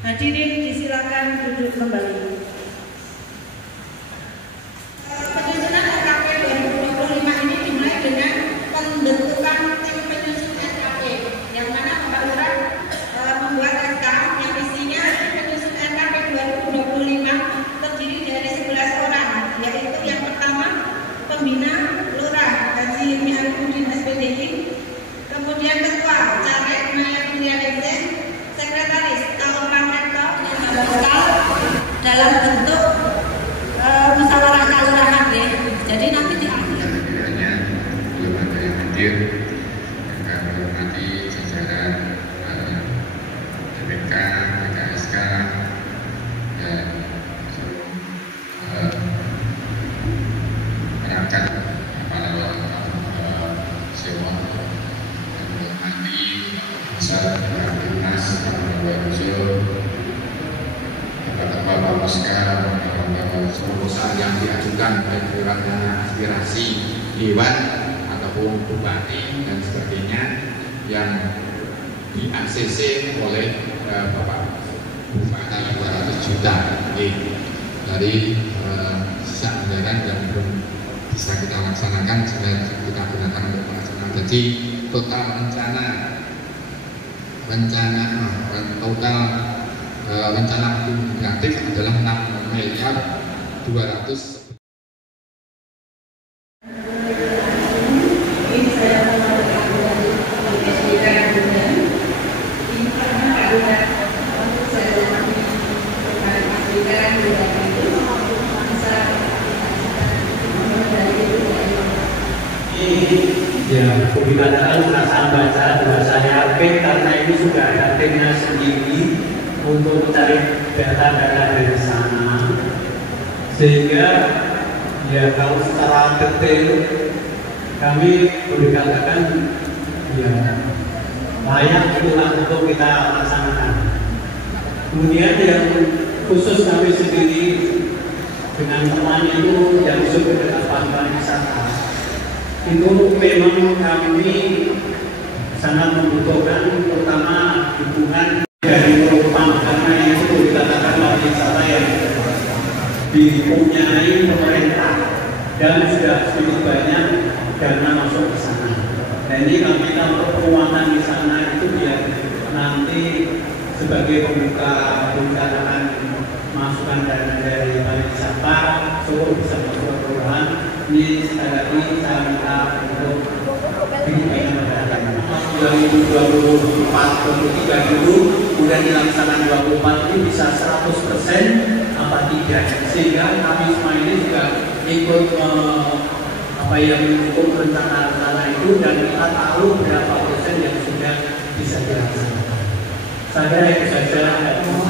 Hadirin disilakan duduk kembali. Penyusunan SKP 2025 ini dimulai dengan pembentukan tim penyusun SKP, yang mana Bapak Lurah membuat SK yang isinya tim penyusun SKP 2025 terdiri dari 11 orang, yaitu yang pertama pembina Lurah Haji Mi'arifudin SPDI, kemudian ketua Caleg Maya Fitrianingsih, sekretaris Kauman Rektor dalam bentuk musyawarah kelurahan ya. Jadi nanti di akhir belum ada yang hadir, kami hormati jajaran DPK, PKSK dan perangkat kepala semua, kami hormati besar Dinas Bapak Muska, proposal yang diajukan baik lewat aspirasi dewan ataupun bupati dan sebagainya yang di ACC oleh Bapak Bupati 200 juta dari sisa anggaran yang belum bisa kita laksanakan sehingga kita gunakan untuk pelaksanaan. Jadi total rencana kumulatif adalah 6 miliar 200. Ya, dikatakan perasaan baca bahasanya P karena ini sudah ada timnya sendiri untuk mencari data-data dari sana, sehingga ya kalau secara detail kami boleh katakan ya layak itulah untuk kita laksanakan. Kemudian yang khusus kami sendiri dengan teman itu yang sudah dekat pantai wisata itu memang kami sangat membutuhkan terutama dukungan dari penumpang, karena itu dikatakan wisata yang dipunyai pemerintah dan sudah sedikit banyak dana masuk ke sana. Nah ini kami untuk penguatan di sana itu biar nanti sebagai pembuka perencanaan masukan dana dari pariwisata Solo bisa masuk ke kelurahan. Ini sekali lagi saya minta untuk diingatkan masyarakat 2024-2023 dulu kemudian dilaksanakan 24 ini bisa 100% apa tidak, sehingga kami semua ini juga ikut mendukung rencana itu dan kita tahu berapa persen yang sudah bisa dilaksanakan. Saya itu saja.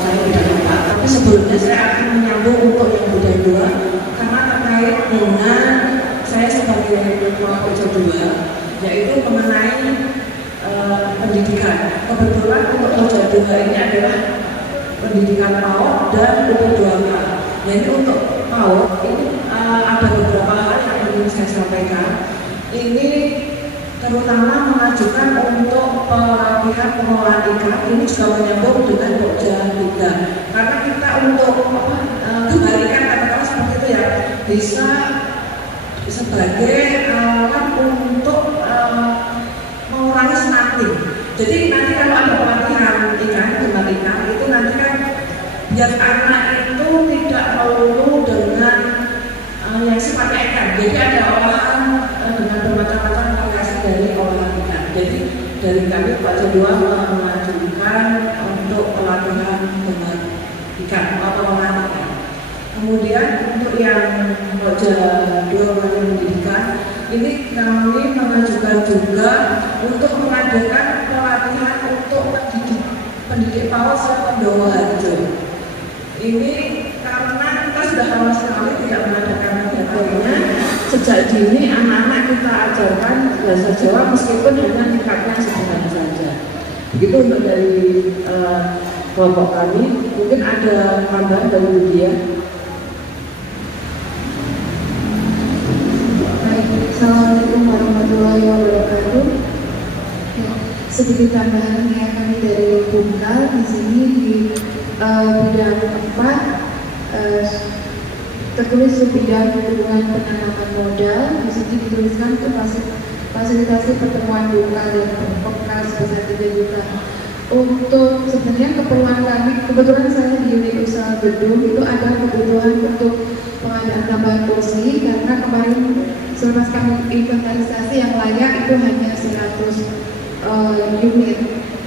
Saya tidak lupa, tapi sebelumnya saya akan menyambung untuk yang budaya 2 karena terkait dengan saya sebagai ketua Pojok 2 yaitu mengenai pendidikan. Kebetulan untuk Pojok 2 ini adalah pendidikan PAUD dan UP2K. Jadi untuk PAUD ini ada beberapa hal yang ingin saya sampaikan. Ini terutama mengajukan untuk pelatihan pengolahan ikan, ini juga menyambung dengan Pokja 3 karena kita untuk kebalikan katakanlah seperti itu ya, bisa sebagai alat untuk mengurangi stunting. Jadi nanti kalau ada pelatihan ikan, kembang ikan itu nanti kan biar anak itu tidak melulu dengan yang sifatnya ikan. Jadi ada olahan dengan bermacam-macam variasi dari olahan ikan. Jadi dari kami Pokja 2 mengajukan untuk pelatihan dengan ikan atau olahan ikan. Kemudian Kemudian untuk yang Pokja 2 Wali Pendidikan, ini kami mengajukan juga untuk mengadakan pelatihan untuk pendidik PAUD Pondowo Harjo. Ini karena kita sudah lama sekali tidak mengadakan kegiatannya. Sejak dini anak-anak kita ajarkan bahasa Jawa meskipun dengan tingkatnya sederhana saja. Begitu untuk dari kelompok kami. Mungkin ada tambahan dari Budia. Assalamualaikum warahmatullahi wabarakatuh. Sedikit tambahan ya, kami dari Bungkal di sini di bidang 4 tertulis di bidang hubungan penanaman modal. Di sini dituliskan untuk fasilitasi pertemuan Bungkal dan Bungkal sebesar 3 juta. Untuk sebenarnya keperluan kami, kebetulan saya di unit usaha gedung itu ada kebutuhan untuk pengadaan tambahan kursi karena kemarin selepas kami inventarisasi yang layak itu hanya 100 unit.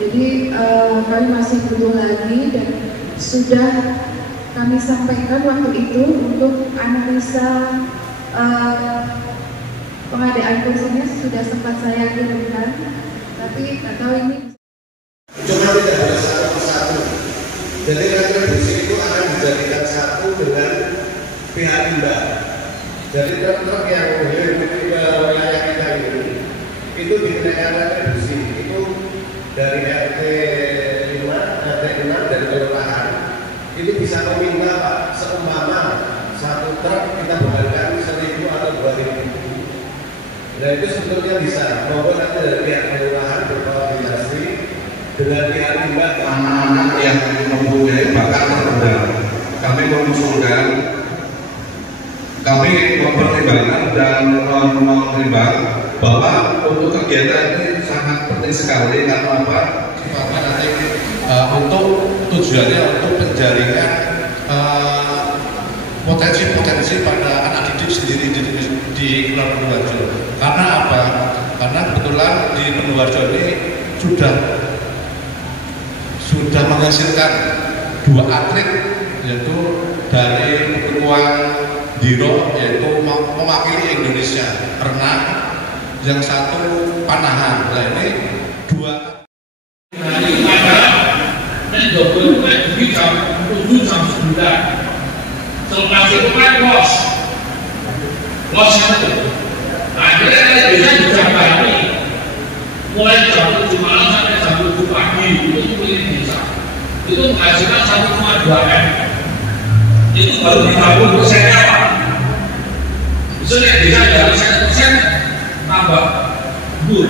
Jadi kami masih butuh lagi dan sudah kami sampaikan waktu itu untuk analisa pengadaan kursinya sudah sempat saya kirimkan, tapi nggak tahu ini. Cuma tidak boleh satu persatu. Jadi kontribusi itu akan dijadikan satu dengan pihak limbah. Jadi truk-truk yang memiliki wilayah kita ini itu dikenakan kontribusi itu dari RT 5, RT 6 dan kelurahan. Itu bisa meminta Pak, seumpama satu truk kita bebankan 1.000 atau 2.000. Nah itu sebetulnya bisa, maupun nanti dari pihak kelurahan berkoordinasi dengan pihak limbah anak-anak yang mempunyai bakat terpendam. Kami mengusulkan, kami mempertimbangkan dan menimbang bahwa untuk kegiatan ini sangat penting sekali karena apa? Sifatnya nanti untuk tujuannya untuk penjaringan potensi-potensi pada anak didik sendiri di Kelurahan Pendowarjo. Karena apa? Karena kebetulan di Pendowarjo ini sudah menghasilkan 2 atlet, yaitu dari Kepulauan Diro, yaitu mewakili Indonesia renang, yang satu panahan. Nah ini 2 jam 7 jam 9. Selepas itu kan los itu. Akhirnya saya bisa dijabani mulai jam 7 malam sampai jam 7 pagi itu punya desa. Itu menghasilkan 1,2 M. Itu baru 30%-nya Pak. Misalnya desa dari 1% tambah bur.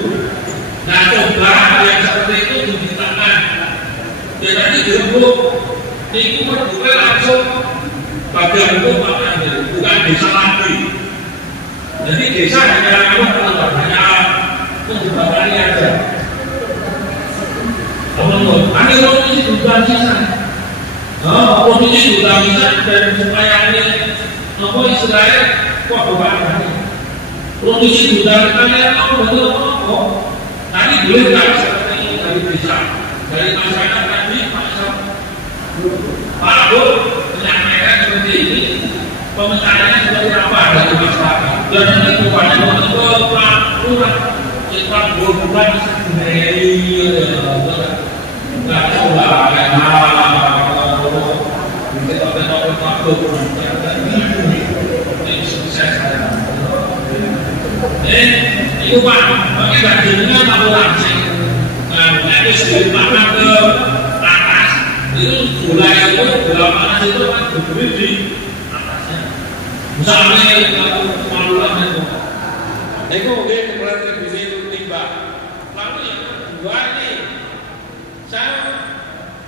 Nah coba yang seperti itu diciptakan. Ya tadi dirembuk, itu berdua langsung bagian hukum bukan desa lagi. Jadi desa hanya penjebakannya aja. Teman-teman, ada posisi dugaan sisa. Posisi dugaan sisa dan supaya ini apa istilahnya kok bukan ini. Posisi dugaan kalian betul kok. Tadi boleh nggak seperti ini dari desa, dari masyarakat tadi Pak Bud menyampaikan seperti ini. Pemetaannya seperti apa dari masyarakat? Dan nanti bukannya untuk Pak Lurah, Pak bukan nggak tahu lah, kayak mungkin orang Pak Lurah ini sukses. Itu Pak, pakai gajinya Pak Lurah sih. Nah, itu sedikit makan ke atas, itu gula panas itu kan berdiri di misalnya malulah itu mungkin kontribusi limbah. Lalu yang kedua ini,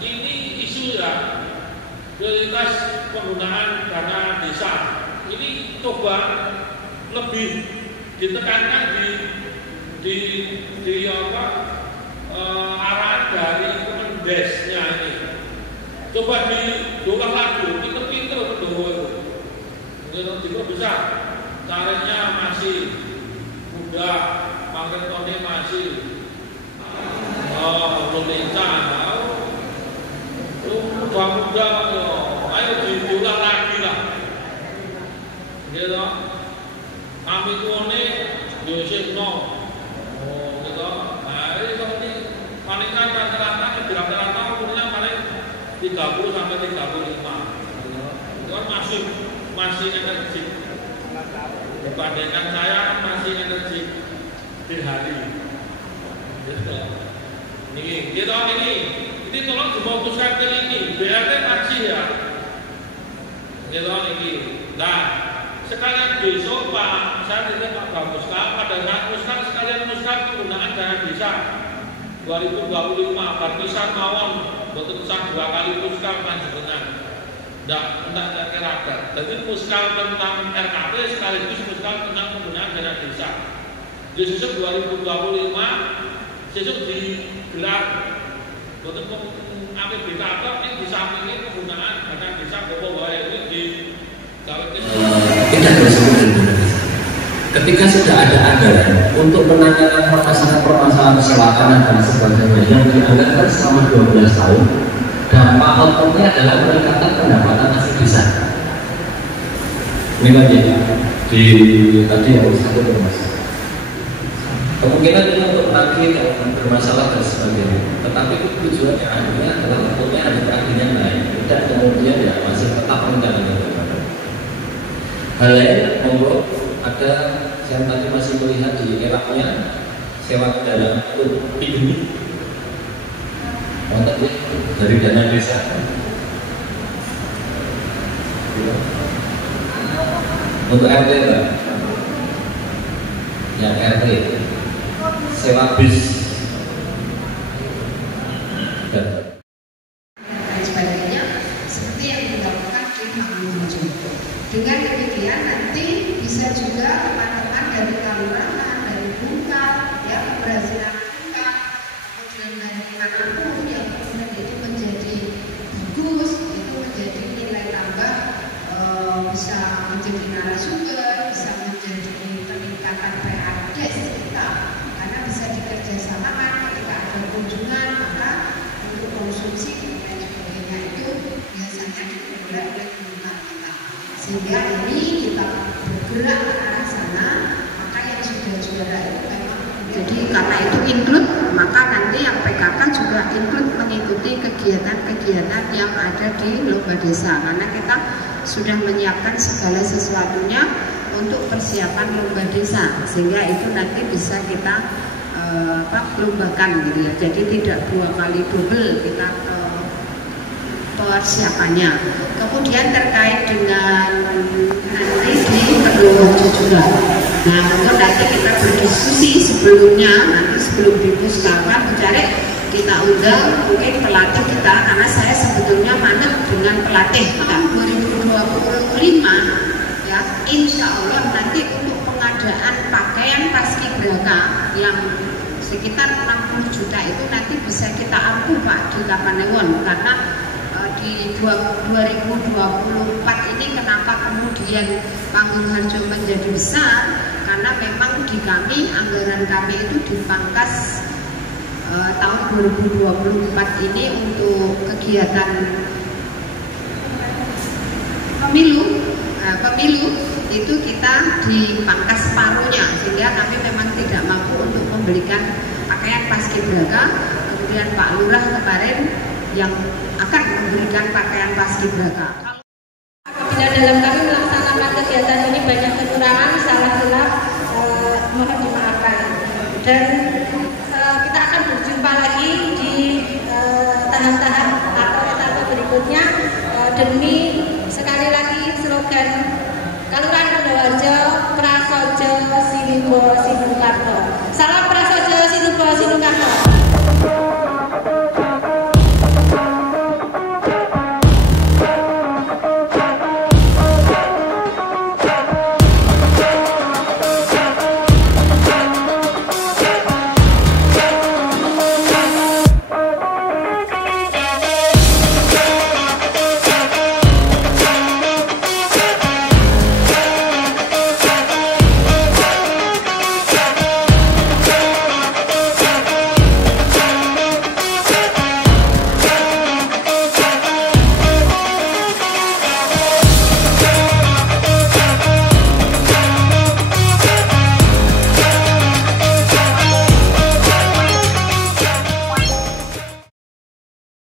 ini isu ya prioritas penggunaan dana desa. Ini coba lebih ditekankan di apa arahan dari Kemendesnya ini. Coba diulang lagi, pinter-pinter Pendowo itu bisa, caranya masih muda, pangketone masih Indonesia, muda-muda, ayo diulang lagi lah. gitu. Kami kuone Yosef no, gitu. Nah ini kalau ini paling kan rata-rata umurnya paling 30 sampai 35, gitu. Itu kan masih energik. Dibandingkan saya masih energik di hari, gitu. Ini tolong difokuskan ke ini, BRT taksi ya, gitu ini. Nah, sekalian besok Pak, saya tidak Pak Bamuska, pada saat Muska sekalian penggunaan dana desa 2025, partisan mawon, betul usah 2 kali Muska panjenengan. Tidak kira-kira. Jadi Muska tentang RKP sekaligus Muska tentang penggunaan dana desa. Di sesuk 2025, sesuk digelar betul APBK yang di samping penggunaan dana desa Bapak ini di tidak bersebut. Ketika sudah ada anggaran untuk penanganan permasalahan kesehatan dan sebagainya yang dianggarkan selama 12 tahun, dampak outputnya adalah peningkatan pendapatan asli desa. Ini tadi yang satu bermasalah. Kemungkinan ini untuk nanti kalau bermasalah dan sebagainya. Tetapi tujuannya akhirnya adalah outputnya ada akhirnya naik. Tidak kemudian ya masih tetap rendah. Hal lain, monggo ada yang tadi masih melihat di eraknya sewa kendaraan itu pribumi. Tadi dari dana desa. Untuk RT Pak, yang RT sewa bis dan sebagainya seperti yang dilakukan di Mangunjung. Dengan demikian nanti bisa juga teman-teman dari kelurahan, dari Bungkal, ya keberhasilan Bungkal, kemudian dari manapun yang kemudian itu menjadi bagus, itu menjadi nilai tambah, bisa menjadi narasumber, bisa menjadi peningkatan PADES kita, karena bisa dikerjasamakan ketika ada kunjungan, maka untuk konsumsi dan sebagainya itu biasanya dimulai oleh Bungkal kita. Sehingga ini kita bergerak ke arah sana, maka yang sudah juara itu memang jadi karena itu include, maka nanti yang PKK juga include mengikuti kegiatan-kegiatan yang ada di lomba desa, karena kita sudah menyiapkan segala sesuatunya untuk persiapan lomba desa, sehingga itu nanti bisa kita lombakan gitu ya, jadi tidak 2 kali double kita persiapannya. Kemudian terkait dengan nanti di Purworejo juga. Nah, mungkin nanti kita berdiskusi sebelumnya, nanti sebelum dimusyawarahkan mencari kita undang mungkin pelatih kita, karena saya sebetulnya manut dengan pelatih kita 2025 ya, insya Allah nanti untuk pengadaan pakaian paskibraka yang sekitar 60 juta itu nanti bisa kita ampuh Pak di Kapanewon, karena di 2024 ini kenapa kemudian Mangunharjo menjadi besar, karena memang di kami anggaran kami itu dipangkas tahun 2024 ini untuk kegiatan pemilu itu kita dipangkas separuhnya, sehingga kami memang tidak mampu untuk membelikan pakaian paskibraka. Kemudian Pak Lurah kemarin yang akan memberikan pakaian paskibraka. Apabila dalam kami melaksanakan kegiatan ini banyak kekurangan, salah hilaf, mohon dimaafkan. Dan kita akan berjumpa lagi di tahap-tahap atau etapa berikutnya demi sekali lagi slogan Kelurahan Purworejo Prasojo Sinimbo Sinungkarto.